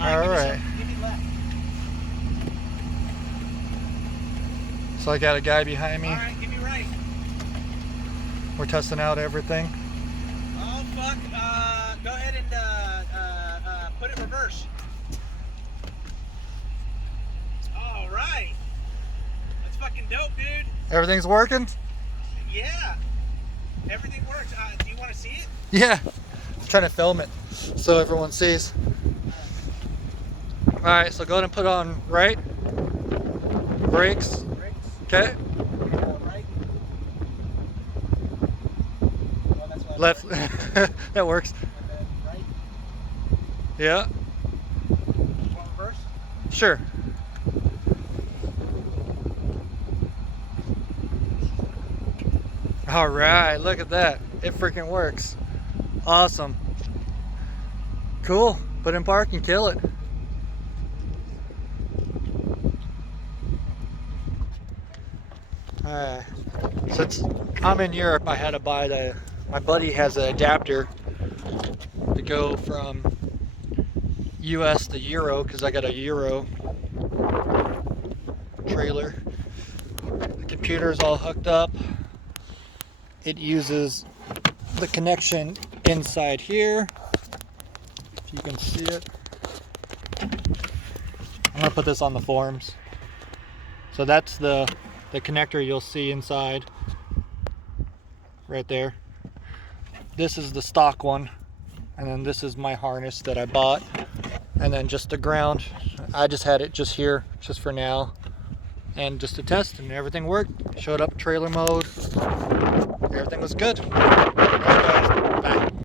All right. Give me left. So I got a guy behind me. All right, give me right. We're testing out everything. Oh fuck! Go ahead and put it reverse. All right. That's fucking dope, dude. Everything's working? Yeah. Everything works. Do you want to see it? Yeah. I'm trying to film it so everyone sees. All right, so go ahead and put on right. Brakes. Okay. Right. Oh, that's Left. That works. And then right. Yeah. You want reverse? Sure. All right, look at that. It freaking works. Awesome. Cool. Put in park and kill it. Alright. Since I'm in Europe, I had to buy my buddy has an adapter to go from US to Euro because I got a Euro trailer. The computer's all hooked up. It uses the connection inside here, if you can see it. I'm gonna put this on the forums. So that's the connector you'll see inside right there. This is the stock one, and then this is my harness that I bought, and then just the ground. I just had it just here just for now and just to test, and everything worked. Showed up trailer mode. Everything was good. All right, guys.